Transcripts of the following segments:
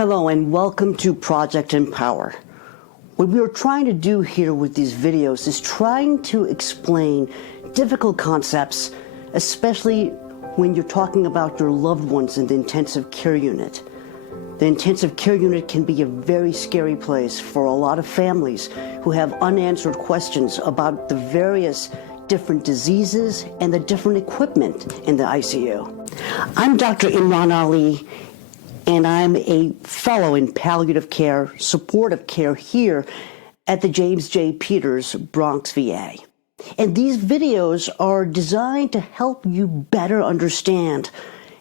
Hello and welcome to Project Empower. What we are trying to do here with these videos is trying to explain difficult concepts, especially when you're talking about your loved ones in the intensive care unit. The intensive care unit can be a very scary place for a lot of families who have unanswered questions about the various different diseases and the different equipment in the ICU. I'm Dr. Imran Ali, and I'm a fellow in palliative care, supportive care here at the James J. Peters, Bronx, VA. And these videos are designed to help you better understand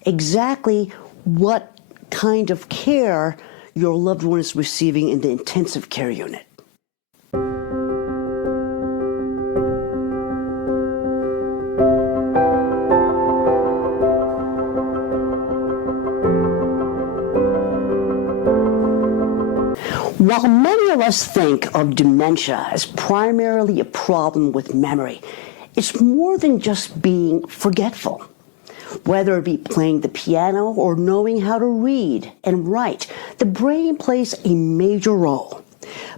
exactly what kind of care your loved one is receiving in the intensive care unit. While many of us think of dementia as primarily a problem with memory, it's more than just being forgetful. Whether it be playing the piano or knowing how to read and write, the brain plays a major role.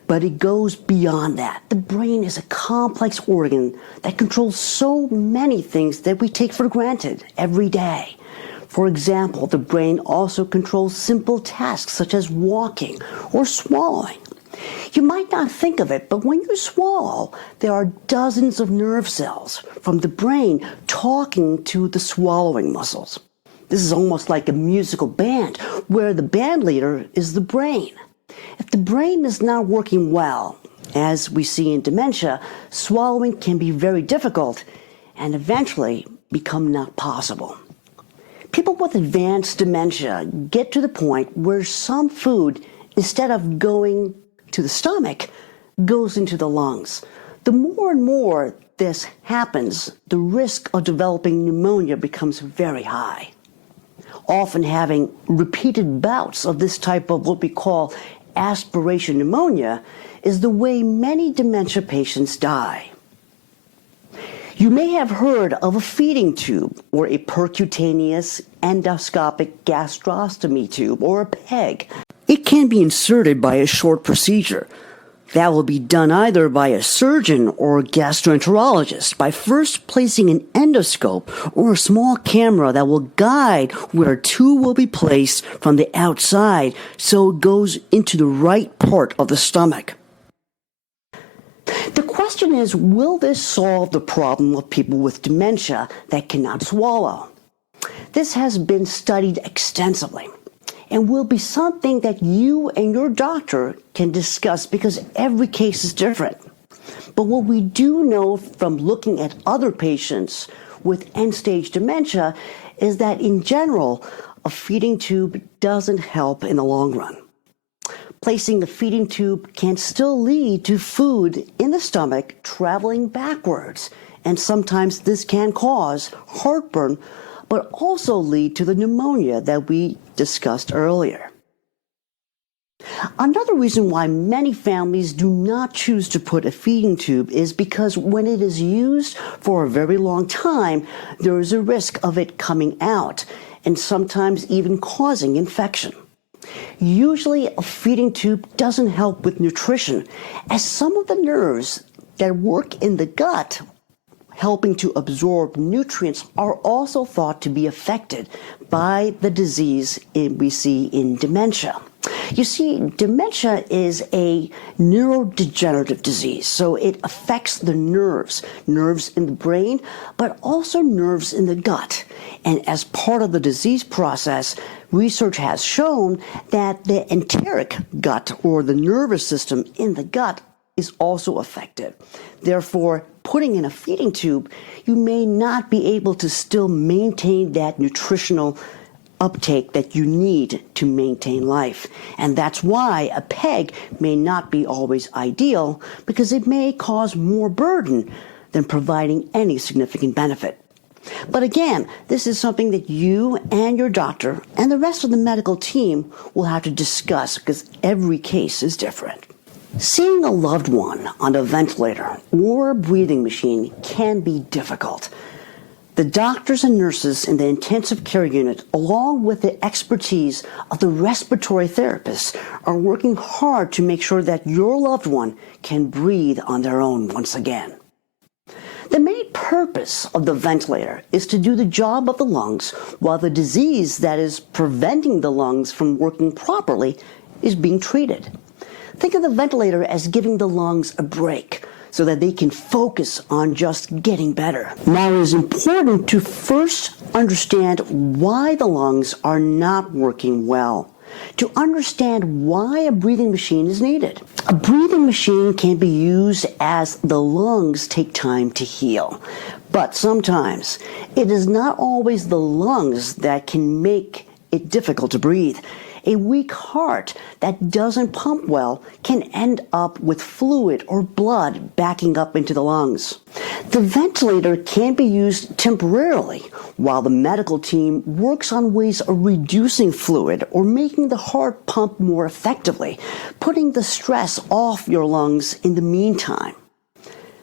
But it goes beyond that. The brain is a complex organ that controls so many things that we take for granted every day. For example, the brain also controls simple tasks such as walking or swallowing. You might not think of it, but when you swallow, there are dozens of nerve cells from the brain talking to the swallowing muscles. This is almost like a musical band where the band leader is the brain. If the brain is not working well, as we see in dementia, swallowing can be very difficult and eventually become not possible. People with advanced dementia get to the point where some food, instead of going to the stomach, goes into the lungs. The more and more this happens, the risk of developing pneumonia becomes very high. Often having repeated bouts of this type of what we call aspiration pneumonia is the way many dementia patients die. You may have heard of a feeding tube or a percutaneous endoscopic gastrostomy tube or a PEG. It can be inserted by a short procedure. That will be done either by a surgeon or a gastroenterologist by first placing an endoscope or a small camera that will guide where a tube will be placed from the outside so it goes into the right part of the stomach. The question is, will this solve the problem of people with dementia that cannot swallow? This has been studied extensively and will be something that you and your doctor can discuss because every case is different. But what we do know from looking at other patients with end-stage dementia is that in general, a feeding tube doesn't help in the long run. Placing a feeding tube can still lead to food in the stomach traveling backwards, and sometimes this can cause heartburn, but also lead to the pneumonia that we discussed earlier. Another reason why many families do not choose to put a feeding tube is because when it is used for a very long time, there is a risk of it coming out and sometimes even causing infection. Usually, a feeding tube doesn't help with nutrition, as some of the nerves that work in the gut, helping to absorb nutrients, are also thought to be affected by the disease we see in dementia. You see, dementia is a neurodegenerative disease, so it affects the nerves in the brain, but also nerves in the gut. And as part of the disease process, research has shown that the enteric gut, or the nervous system in the gut, is also affected. Therefore, putting in a feeding tube, you may not be able to still maintain that nutritional uptake that you need to maintain life. And that's why a PEG may not be always ideal, because it may cause more burden than providing any significant benefit. But again, this is something that you and your doctor and the rest of the medical team will have to discuss because every case is different. Seeing a loved one on a ventilator or a breathing machine can be difficult. The doctors and nurses in the intensive care unit, along with the expertise of the respiratory therapists, are working hard to make sure that your loved one can breathe on their own once again. The main purpose of the ventilator is to do the job of the lungs while the disease that is preventing the lungs from working properly is being treated. Think of the ventilator as giving the lungs a break so that they can focus on just getting better. Now, it is important to first understand why the lungs are not working well, to understand why a breathing machine is needed. A breathing machine can be used as the lungs take time to heal, but sometimes it is not always the lungs that can make it difficult to breathe. A weak heart that doesn't pump well can end up with fluid or blood backing up into the lungs. The ventilator can be used temporarily while the medical team works on ways of reducing fluid or making the heart pump more effectively, putting the stress off your lungs in the meantime.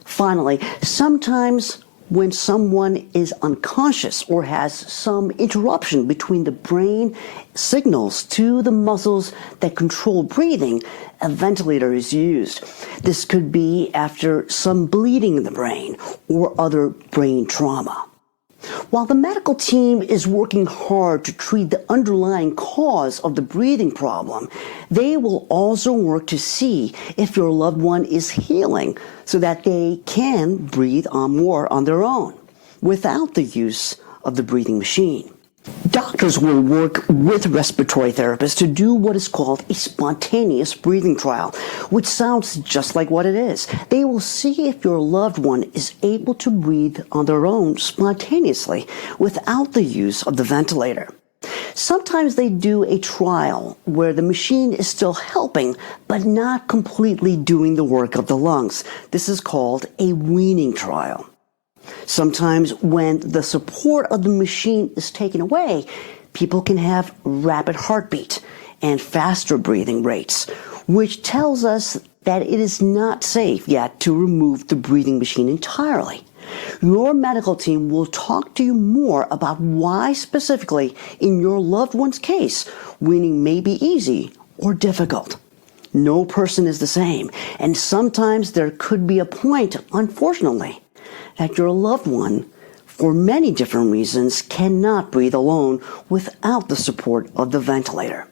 Finally, sometimes when someone is unconscious or has some interruption between the brain signals to the muscles that control breathing, a ventilator is used. This could be after some bleeding in the brain or other brain trauma. While the medical team is working hard to treat the underlying cause of the breathing problem, they will also work to see if your loved one is healing so that they can breathe more on their own without the use of the breathing machine. Doctors will work with respiratory therapists to do what is called a spontaneous breathing trial, which sounds just like what it is. They will see if your loved one is able to breathe on their own spontaneously without the use of the ventilator. Sometimes they do a trial where the machine is still helping, but not completely doing the work of the lungs. This is called a weaning trial. Sometimes when the support of the machine is taken away, people can have rapid heartbeat and faster breathing rates, which tells us that it is not safe yet to remove the breathing machine entirely. Your medical team will talk to you more about why specifically in your loved one's case, weaning may be easy or difficult. No person is the same, and sometimes there could be a point, unfortunately, that your loved one, for many different reasons, cannot breathe alone without the support of the ventilator.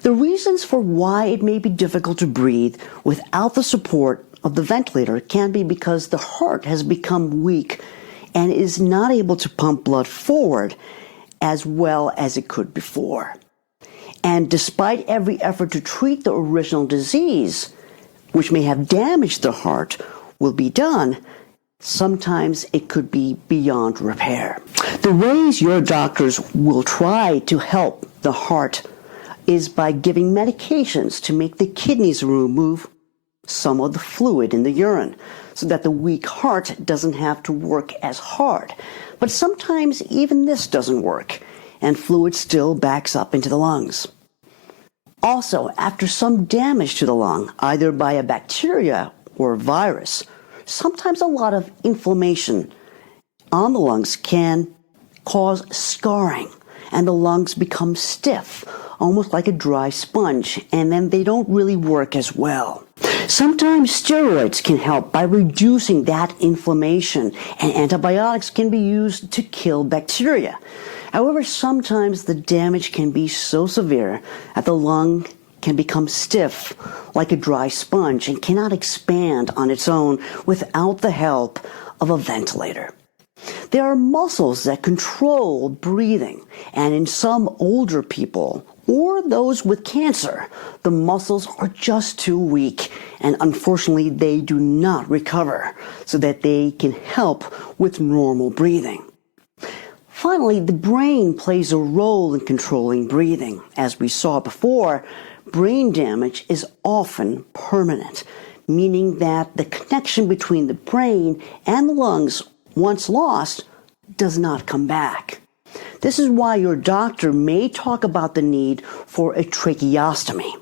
The reasons for why it may be difficult to breathe without the support of the ventilator can be because the heart has become weak and is not able to pump blood forward as well as it could before. And despite every effort to treat the original disease, which may have damaged the heart, will be done, sometimes it could be beyond repair. The ways your doctors will try to help the heart is by giving medications to make the kidneys remove some of the fluid in the urine so that the weak heart doesn't have to work as hard. But sometimes even this doesn't work, and fluid still backs up into the lungs. Also, after some damage to the lung, either by a bacteria or a virus, sometimes a lot of inflammation on the lungs can cause scarring, and the lungs become stiff, almost like a dry sponge, and then they don't really work as well. Sometimes steroids can help by reducing that inflammation, and antibiotics can be used to kill bacteria. However, sometimes the damage can be so severe that the lung can become stiff like a dry sponge and cannot expand on its own without the help of a ventilator. There are muscles that control breathing, and in some older people or those with cancer, the muscles are just too weak, and unfortunately they do not recover so that they can help with normal breathing. Finally, the brain plays a role in controlling breathing. As we saw before, brain damage is often permanent, meaning that the connection between the brain and the lungs, once lost, does not come back. This is why your doctor may talk about the need for a tracheostomy.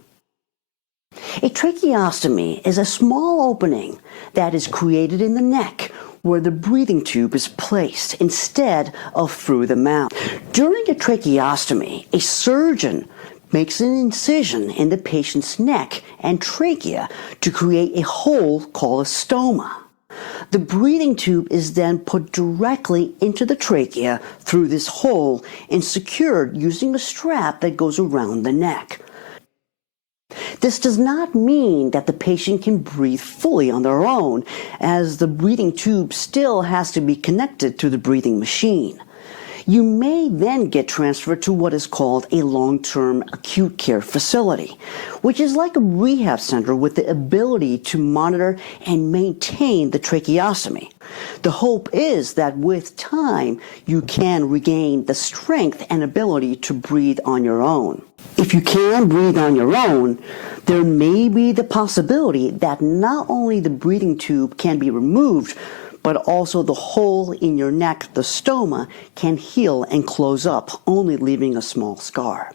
A tracheostomy is a small opening that is created in the neck where the breathing tube is placed instead of through the mouth. During a tracheostomy, a surgeon makes an incision in the patient's neck and trachea to create a hole called a stoma. The breathing tube is then put directly into the trachea through this hole and secured using a strap that goes around the neck. This does not mean that the patient can breathe fully on their own, as the breathing tube still has to be connected to the breathing machine. You may then get transferred to what is called a long-term acute care facility, which is like a rehab center with the ability to monitor and maintain the tracheostomy. The hope is that with time, you can regain the strength and ability to breathe on your own. If you can breathe on your own, there may be the possibility that not only the breathing tube can be removed, but also the hole in your neck, the stoma, can heal and close up, only leaving a small scar.